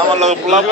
আমার লোক পোলাপ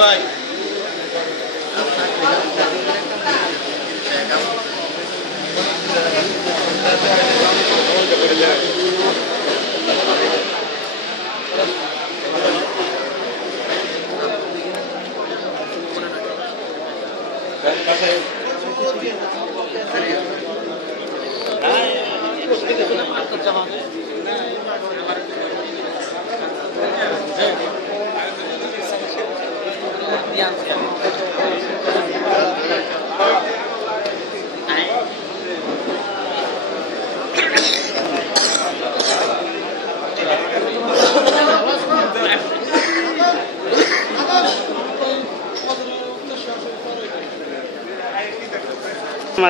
ভাই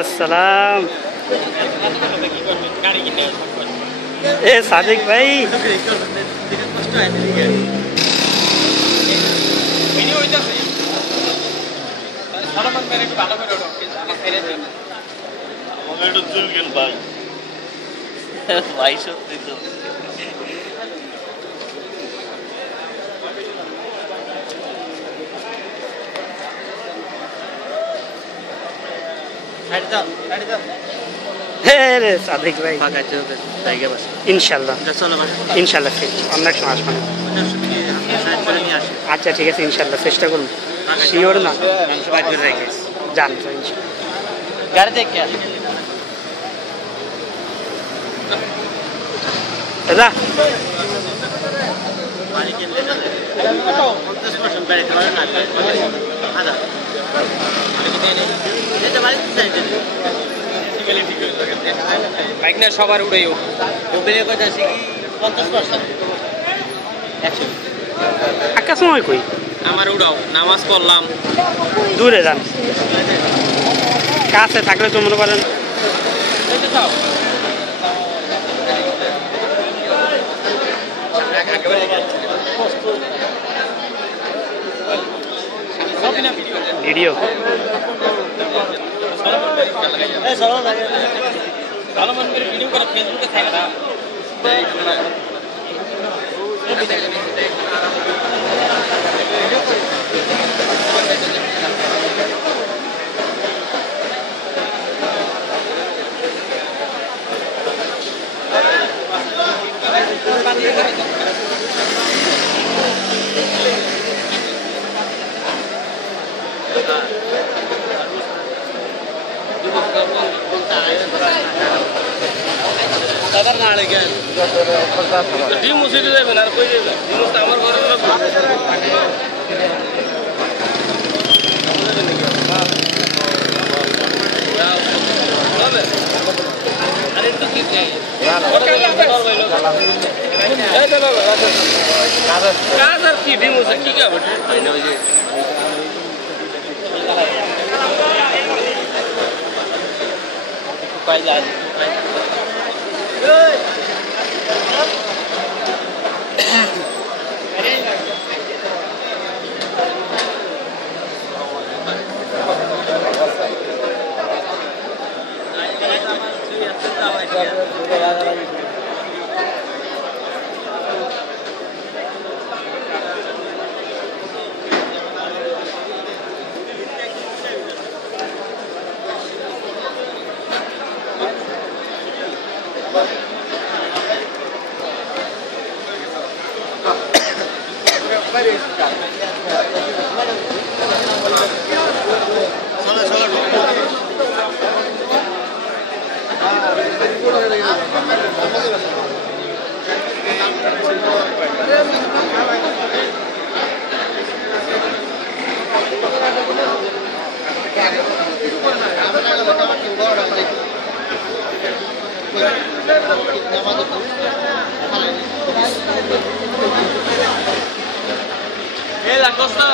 अस्सलाम ए सादिक भाई भाई সত্যি তো सादिक भाई इंशाल्लाह इंशाल्लाह फिर अन्न समय आसबेन अच्छा ठीक है इंशाल्लाह चेष्टा करूँ शिओर ना जान गाड़ी देख क्या दादा বাইক না সবার উড়েও মোবাইলে কত আছে কি 50% আকাশ সময় কই আমার উড়াও নামাজ পড়লাম দূরে যান কাছে থাকলে তো মনে করেন ভিডিও ভালো মন করে ভিডিও করে ফেসবুকে থাকে না দাদার না আড়ে গেল ডিম মুসিতে যাবেন আর কই যাবেন ডিম তো আমার ঘরে আরে তো কি কাজ আর কি ডিম মুসে কি খাবে পাই যায় La costa.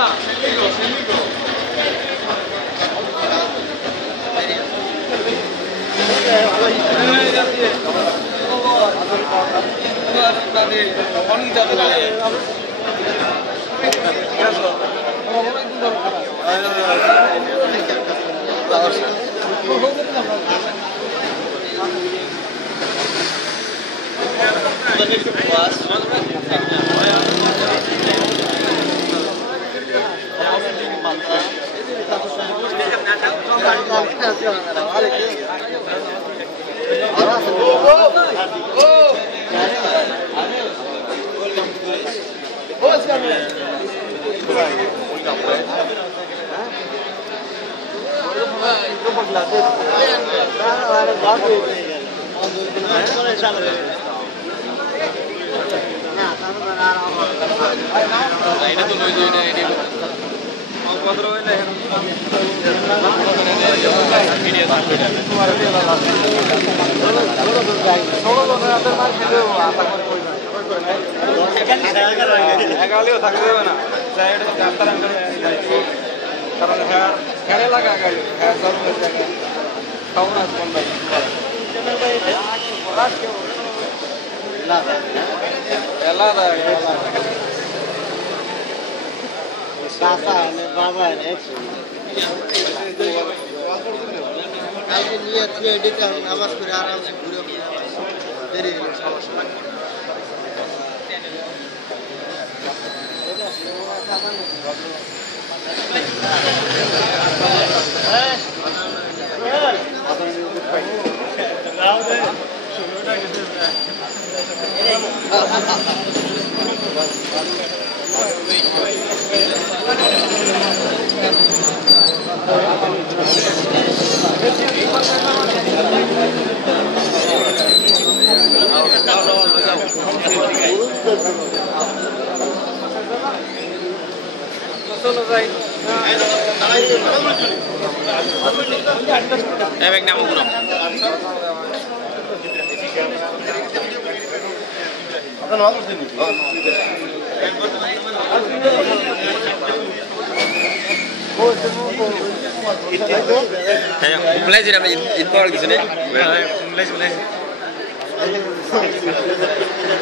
Mulai sih namanya info lagi sini. Mulai.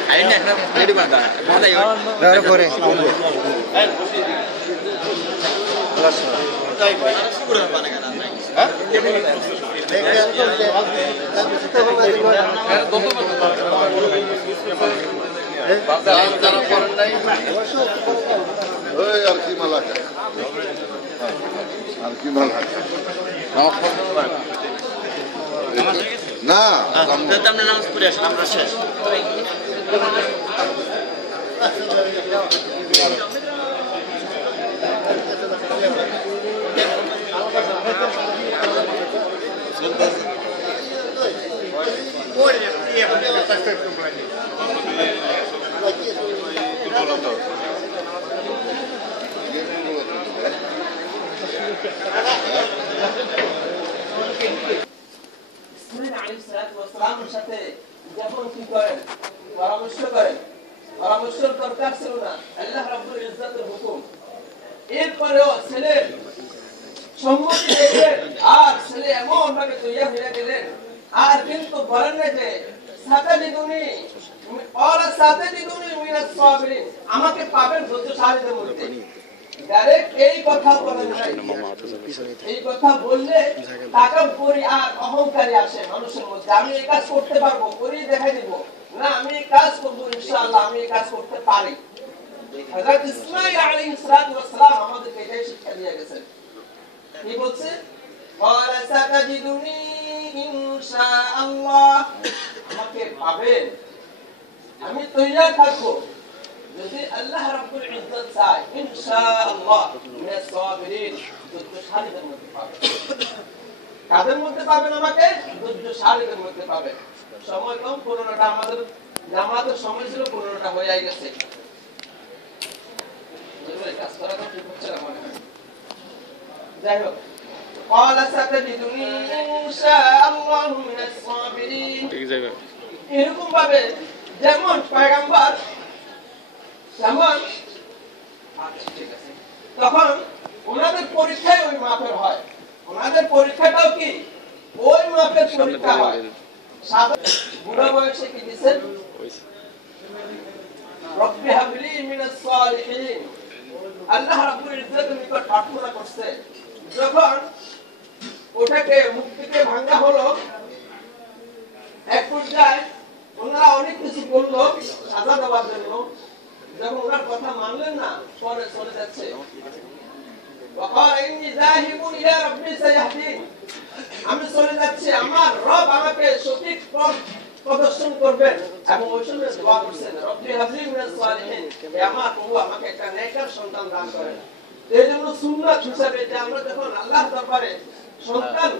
Ayo di mana? Mana ya? Dari Korea. না আমরা নামাজ পড়ে আসলাম আমরা শেষ সাথে যখন কি করেন পরামর্শ করেন পরামর্শ দরকার ছিল না আল্লাহ রাব্বুল ইজ্জতের হুকুম এরপরেও ছেলে সম্মতি দিলেন আর ছেলে এমন ভাবে তৈরি হয়ে গেলেন আর কিন্তু বলেন না যে সাতাদিদুনি মিনাস সাবিরিন আমাকে পাবেন ধৈর্যশালীদের মধ্যে ডাইরেক্ট এই কথা বলেন নাই এই কথা বললে তাকাব্বুরি আর অহংকারী আসে মানুষের মধ্যে আমি এই কাজ করতে পারবো করে দেখাই দেব না আমি এই কাজ করব ইনশাআল্লাহ আমি এই কাজ করতে পারি হযরত ইসমাঈল আলাইহিস সালাতু ওয়াস সালাম আমাদেরকে এটাই শিক্ষা দিয়ে গেছেন কি বলছে ক্বালা সাতাজিদুনি ইনশাআল্লাহ আমাকে পাবেন আমি তৈরি থাকবো যদি আল্লাহ রাব্বুল ইজ্জত চায় ইনশাআল্লাহ মিনাস সাবিরিন ধৈর্যশালীদের মধ্যে পাবেন কাদের মধ্যে পাবেন আমাকে ধৈর্যশালীদের মধ্যে পাবেন সময় কম পুরোটা আমাদের জামাতের সময় ছিল পুরোটা হয়ে গেছে কথাটা তো ঠিক হচ্ছে না মনে হয়। যাই হোক, قال ستجدني إن شاء الله من الصابرين। এরকম ভাবে যেমন পয়গম্বর যেমন ঠিক আছে, তখন ওনাদের পরীক্ষায় ওই মাপের হয়, ওনাদের পরীক্ষাটাও কি ওই মাপের পরীক্ষা হয়। বুড়া বয়সে কি দিচ্ছেন, রব্বি হাবলি মিনাস সালিহিন, আল্লাহ রাব্বুল ইজ্জতের নিকট প্রার্থনা করছে। যখন ওটাকে মুখ থেকে ভাঙা হলো, এক পর্যায়ে ওনারা অনেক কিছু বললো সাজা দেওয়ার জন্য, যখন ওনার কথা মানলেন না পরে চলে যাচ্ছে। আমি চলে যাচ্ছি, আমার রব আমাকে সঠিক পথ প্রদর্শন করবেন। এবং ওই সময় দোয়া করছেন, রব্বি হাবলি মিনাস সালিহিন, হে আমার প্রভু আমাকে একটা নেককার সন্তান দান করেন। এই জন্য সুন্নাত হিসাবে যে আমরা যখন আল্লাহর দরবারে সন্তান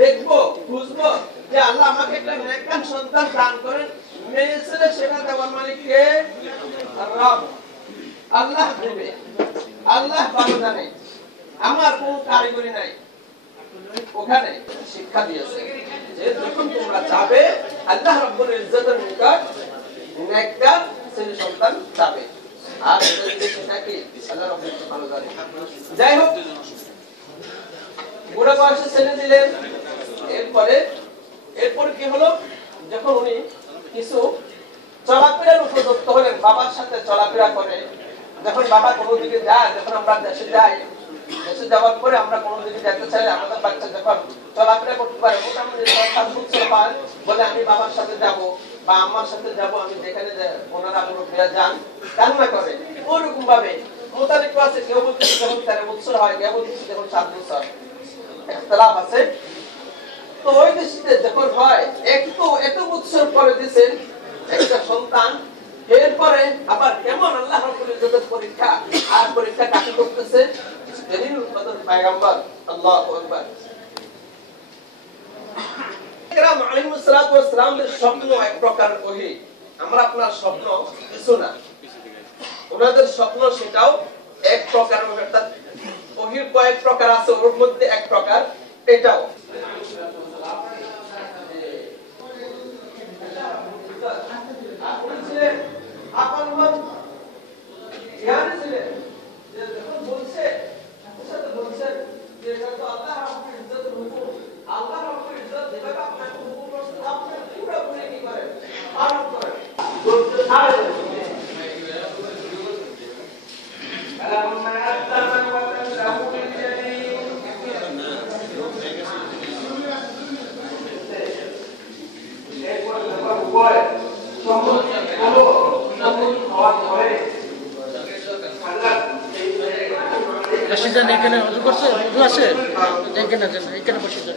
দেখবো, বুঝবো যে আল্লাহ আমাকে একটা নেককার সন্তান দান করেন, মেয়ে ছেলে সেটা দেওয়ার মালিক কে? রব, আল্লাহ দেবে, আল্লাহ ভালো জানে, আমার কোন কারিগরি নাই। ওখানে শিক্ষা দিয়েছে যে যখন তোমরা চাবে আল্লাহ রাব্বুল ইজ্জতের নিকট নেককার ছেলে সন্তান চাবে, আর সেটা কি আল্লাহ রাব্বুল ইজ্জত ভালো জানে। যাই হোক, বুড়া বয়সে ছেলে দিলেন। এরপর কি হলো, যখন উনি কিছু চলাফেরার উপযুক্ত হলেন, বাবার সাথে চলাফেরা করে, যখন বাবা কোনো দিকে যায়, যখন আমরা দেশে যাই, দেশে যাওয়ার পরে আমরা কোনো দিকে যেতে চাইলে আমাদের বাচ্চা যখন চলাফেরা করতে পারে, মোটামুটি 6-7 বছর পায়, বলে আমি বাবার সাথে যাব বা আমার সাথে যাব, আমি যেখানে ওনারা মুরব্বিরা যান কান্না করে। ওরকম ভাবে মোতালিক আছে, কেউ বলতে যখন 13 বছর হয়, কেউ বলতে যখন 7 বছর, ইখতিলাফ আছে। তো ওই দৃষ্টিতে যখন হয়, এত বছর পরে দিয়েছেন একটা সন্তান, এরপরে আবার কেমন আল্লাহ রাব্বুল ইজ্জতের পরীক্ষা, আর পরীক্ষা কাকে করতেছে? দলিলুল কদর পয়গম্বর, আল্লাহু আকবার। ইকরাম আলাইহিস সালাতু ওয়াস সালামের স্বপ্ন এক প্রকার ওহী, আমরা আপনার স্বপ্ন কিছু না, ওনাদের স্বপ্ন সেটাও এক প্রকার। অর্থাৎ ওহীর কয়েক প্রকার আছে, ওর মধ্যে এক প্রকার এটাও। এখানে হজু করছে, হজু আছে এখানে বসে যান।